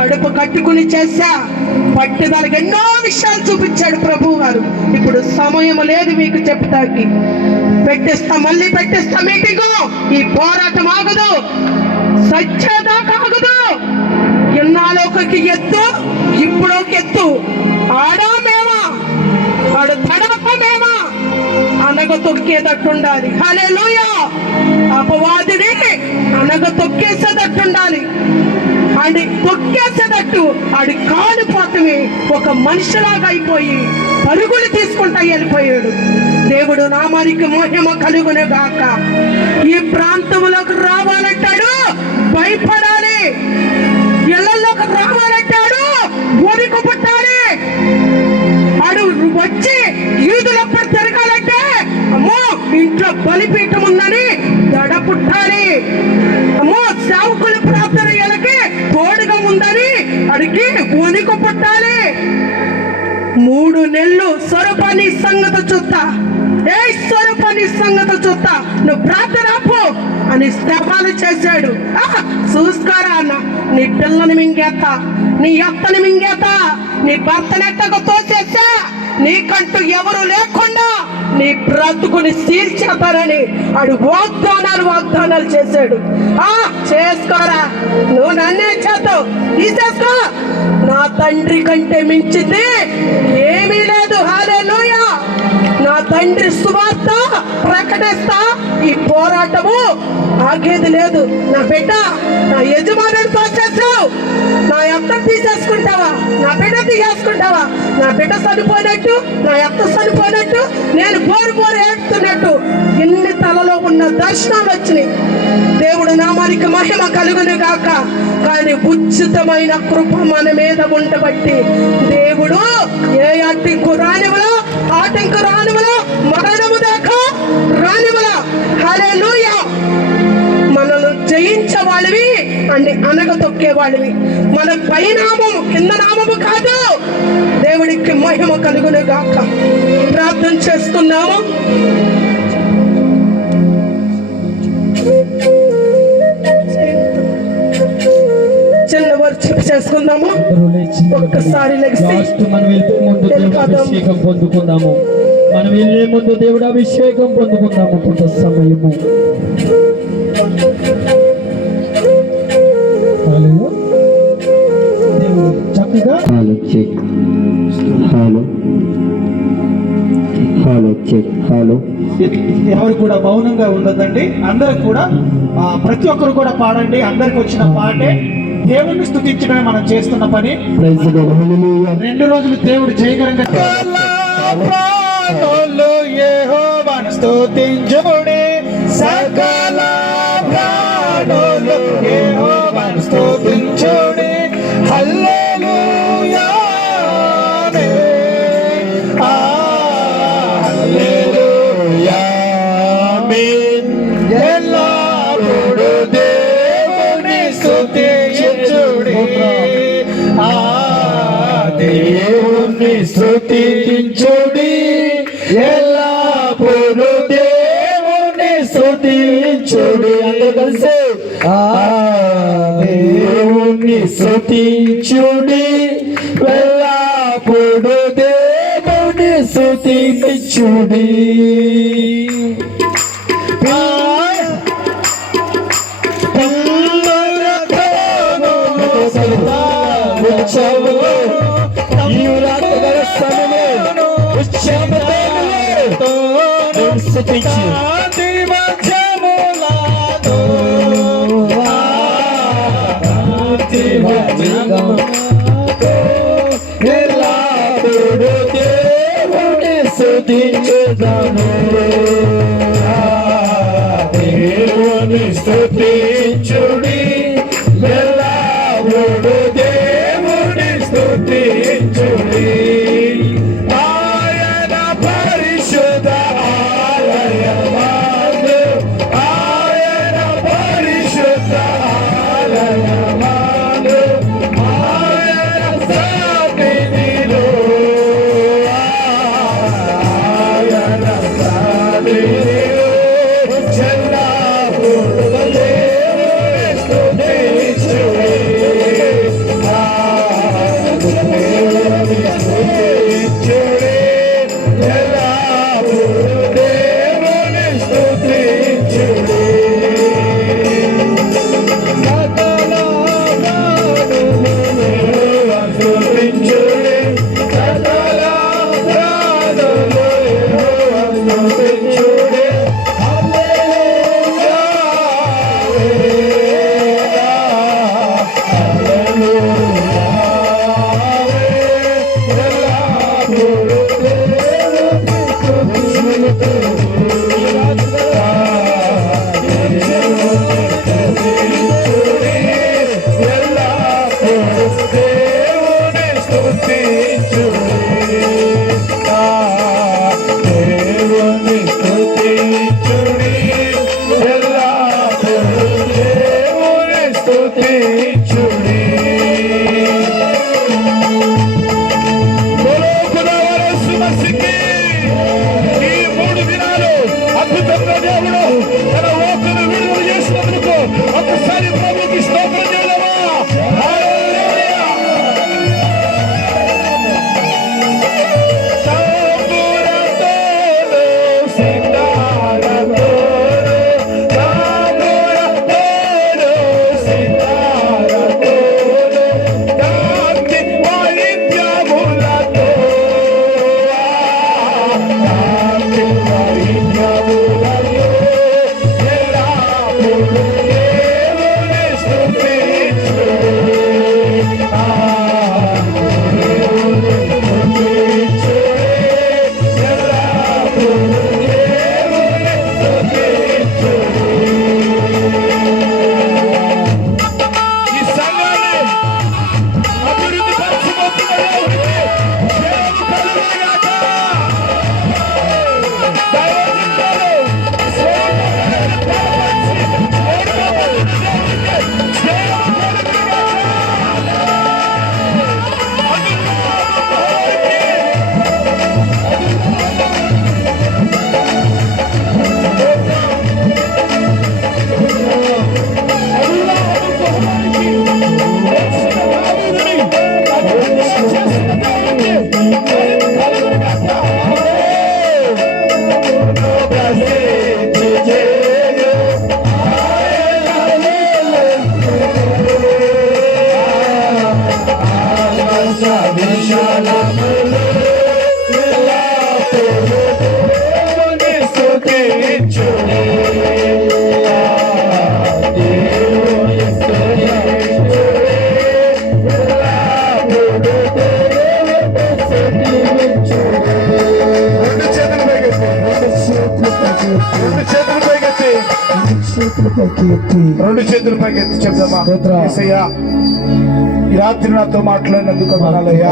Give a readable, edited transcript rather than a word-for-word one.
కడుపు కట్టుకుని చేశా. పట్టుదలకి ఎన్నో విషయాలు చూపించాడు ప్రభు వారు. ఇప్పుడు సమయం లేదు మీకు చెప్తాకి. మళ్ళీ పెట్టిస్తా మీటింగు. ఈ పోరాటం ఆగదు, సత్యదాకా ఆగదు. ఎన్నాళ్ళకి ఎత్తు, ఇప్పుడు ఒక ఎత్తు. ఆడా మేమా, ఆడు తడప మేమా అనగ తొక్కేదట్టుండాలి. హల్లెలూయా. అపవాదిని అనగ తొక్కేసేదట్టుండాలి. అది తొక్కేసేటట్టు ఆడి కాలిపోతమే ఒక మనిషిలాగా అయిపోయి పరుగులు తీసుకుంటా వెళ్ళిపోయాడు. దేవుడు నామానికి మహిమ కలుగునే గాక. ఈ ప్రాంతంలోకి రావాలంటాడు, భయపడాలి. ఇళ్లలోకి రావాలంటాడు, వణుకు పుట్టాలి. ఆడు వచ్చి ఈదులప్పుడు తిరగాలంటే అమ్మో ఇంట్లో బలిపీఠం ఉందని దడ పుట్టాలి. అమ్మో సేవకుల ప్రార్థన ఎలకి తోడుగా ఉందని అడిగి వణుకు పుట్టాలి. 3 నెలలు స్వరూపాన్ని సంగతి చూస్తా, ఏ స్వరూపాన్ని సంగతి చూస్తా, నువ్వు ప్రార్థన ఆపు అని స్తపాలు చేశాడు. చూసుకోరా అన్న, నీ పిల్లని మింగేస్తా, నీ అత్తని మింగేస్తా, నీ భర్తనెట్టకు తోసేసా, నీకంటూ ఎవరు లేకుండా నీ బ్రతుకుని సీల్చేస్తారని ఆడు వాగ్దానాలు చేశాడు. చేసుకోరా, నువ్వు నన్నే చేస్తావు, తీసేసుకో. నా తండ్రి కంటే మించింది ఏమీ లేదు. హల్లెలూయా. నా తండ్రి సువార్త ప్రకటిస్తా. ఈ పోరాటము ఆగేది లేదు. నా బిడ్డ, నా యజమానుడు తోచేసావు, నా అత్త తీసేసుకుంటావా, నా బిడ్డ తీసేసుకుంటావా? నా బిడ్డ చనిపోయినట్టు, నా అత్త చనిపోయినట్టు, నేను బోరు ఏడుతున్నట్టు ఎన్ని తలలో ఉన్న దర్శనాలు వచ్చినాయి. దేవుడు నామానికి మహిమ కలుగును గాక. కానీ ఉచితమైన కృప మన మీద ఉండబట్టి దేవుడు ఏ ఆటింకు రానివలో, ఆటింకు రానివలో, మరణము దాకా రానివలో. హల్లెలూయా. మనల్ని జయించే వాళ్ళవి అని అనగ తొక్కే వాళ్ళవి. మన పై నామము కింద నామము కాదు. దేవుడికి మహిమ కలుగును గాక. ప్రార్థన చేస్తున్నాము. చిన్న వర్షిప్ చేసుకుందాము. ఒక్కసారి పొందుకుందాము. మనం వెళ్ళే ముందు దేవుడు అభిషేకం పొందుకుందాము. కొంత సమయము చక్కగా ఎవరు కూడా మౌనంగా ఉండదండి. అందరూ కూడా ప్రతి ఒక్కరు కూడా పాడండి. అందరికి వచ్చిన పాటే దేవుణ్ణి స్తుతించడమే మనం చేస్తున్న పని. 2 రోజులు దేవుడు జయకరంగా యెహోవాను స్తుతించుడి, సకల ప్రాణులు యెహోవాను స్తుతించుడి. హల్లెలూయా, హల్లెలూయా, ఆమేన్. ఎల్లప్పుడూ దేవుని స్తుతించుడి, దేవుని స్తుతించుడి. ఎల్లప్పుడూ దేవుని స్తుతించుడి. అందరూ కలిసి దేవుని స్తుతించుడి, ఎల్లప్పుడూ దేవుని స్తుతించుడి. ఎల్లప్పుడూ దేవుని స్తుతించుదాము, దేవుని స్తుతించుడి. ఎల్లప్పుడూ దేవుని స్తుతించుడి. ఆయన పరిశుద్ధ ఆలయమందు, ఆయన పరిశుద్ధ ఆలయమందు, ఆయన సన్నిధిలో, ఆయన సన్నిధిలో ఎల్లప్పుడూ దేవుని స్తుతించుడి. దేవుని స్తుతించుడి దేవుని స్తుతించుడి ఎల్లప్పుడూ దేవుని స్తుతించుడి ఈ 3 దినాలు అద్భుతంగా దేవుడు తన వాక్కును విడుదల చేసినందుకు ఒకసారి ప్రభుకి స్తోత్రం చేద్దామా? హల్లెలూయా. తంబురతోను సితారతోను తంబురతోను సితారతోను కాంతి వాయిద్యములతో కాంతి వాయిద్యములతో ఎల్లప్పుడూ దేవుని స్తుతించుడి దేవుని స్తుతించుడి ఎల్లప్పుడూ దేవుని స్తుతించుడి. ఈ సంఘాన్ని అభివృద్ధి పరచబోతున్న దేవునికి జయము కలుగుగాక. దైవజనులు స్వరూపమైన బలపరిచి ఓడిపోబోతున్న దేవునికి జయము కలుగుగాక. రెండు చేతులు పైకెత్తి చెప్దామా? యేసయ్యా, ఈ రాత్రి నాతో మాట్లాడినందుకు వందనాలయ్యా.